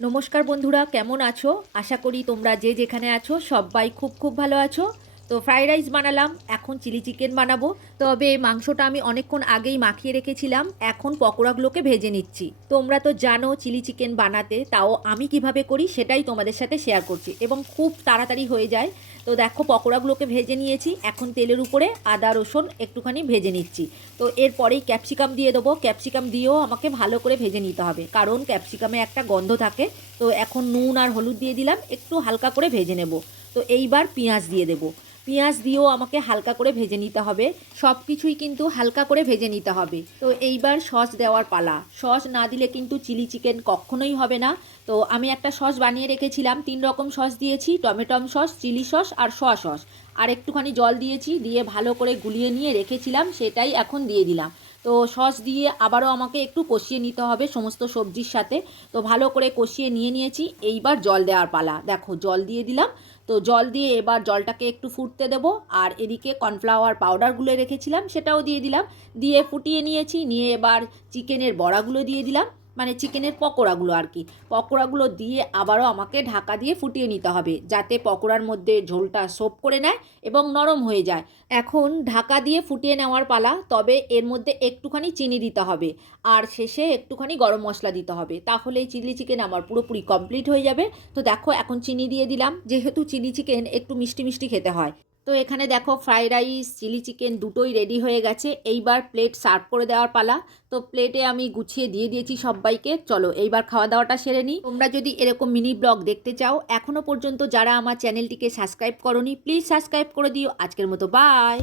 নমস্কার বন্ধুরা, কেমন আছো? আশা করি তোমরা যে যেখানে আছো সবাই খুব খুব ভালো আছো। তো ফ্রাইড রাইস বানালাম, এখন চিলি চিকেন বানাবো। তবে মাংসটা আমি অনেকক্ষণ আগেই মাখিয়ে রেখেছিলাম, এখন পকোড়াগুলোকে ভেজে নিচ্ছি। তোমরা তো জানো চিলি চিকেন বানাতে, তাও আমি কিভাবে করি সেটাই তোমাদের সাথে শেয়ার করছি এবং খুব তাড়াতাড়ি হয়ে যায়। তো দেখো পকোড়াগুলোকে ভেজে নিয়েছি, এখন তেলের উপরে আদা রসুন একটুখানি ভেজে নিচ্ছি। তো এরপরেই ক্যাপসিকাম দিয়ে দেবো, ক্যাপসিকাম দিয়েও আমাকে ভালো করে ভেজে নিতে হবে, কারণ ক্যাপসিকামে একটা গন্ধ থাকে। তো এখন নুন আর হলুদ দিয়ে দিলাম, একটু হালকা করে ভেজে নেব। তো এইবার পেঁয়াজ দিয়ে দেবো, পেঁয়াজ দিয়েও আমাকে হালকা করে ভেজে নিতে হবে। সব কিছুই কিন্তু হালকা করে ভেজে নিতে হবে। তো এইবার সস দেওয়ার পালা, সস না দিলে কিন্তু চিলি চিকেন কখনোই হবে না। তো আমি একটা সস বানিয়ে রেখেছিলাম, 3 রকম সস দিয়েছি, টমেটো সস, চিলি সস আর সোয়া সস। আর একটুখানি জল দিয়েছি, দিয়ে ভালো করে গুলিয়ে নিয়ে রেখেছিলাম, সেটাই এখন দিয়ে দিলাম। তো সস দিয়ে আবারও আমাকে একটু কষিয়ে নিতে হবে সমস্ত সবজির সাথে। তো ভালো করে কষিয়ে নিয়েছি, এইবার জল দেওয়ার পালা। দেখো জল দিয়ে দিলাম। তো জল দিয়ে এবার জলটাকে একটু ফুটতে দেবো, আর এদিকে কর্নফ্লাওয়ার পাউডারগুলো রেখেছিলাম সেটাও দিয়ে দিলাম, দিয়ে ফুটিয়ে নিয়ে এবার চিকেনের বড়াগুলো দিয়ে দিলাম, মানে চিকেনের পকোড়াগুলো আর কি। পকোড়াগুলো দিয়ে আবারও আমাকে ঢাকা দিয়ে ফুটিয়ে নিতে হবে, যাতে পকোড়ার মধ্যে ঝোলটা সোপ করে নেয় এবং নরম হয়ে যায়। এখন ঢাকা দিয়ে ফুটিয়ে নেওয়ার পালা, তবে এর মধ্যে একটুখানি চিনি দিতে হবে আর শেষে একটুখানি গরম মশলা দিতে হবে, তাহলেই চিলি চিকেন আমার পুরোপুরি কমপ্লিট হয়ে যাবে। তো দেখো এখন চিনি দিয়ে দিলাম, যেহেতু চিলি চিকেন একটু মিষ্টি মিষ্টি খেতে হয়। তো এখানে দেখো ফ্রাইড রাইস চিলি চিকেন দুটোই রেডি হয়ে গেছে, এইবার প্লেট সার্ভ করে দেওয়ার পালা। তো প্লেটে আমি গুছিয়ে দিয়ে দিয়েছি সবাইকে, চলো এইবার খাওয়া দাওয়াটা সেরে নিই। তোমরা যদি এরকম মিনি ব্লগ দেখতে চাও, এখনও পর্যন্ত যারা আমার চ্যানেলটিকে সাবস্ক্রাইব করোনি, প্লিজ সাবস্ক্রাইব করে দিও। আজকের মতো বাই।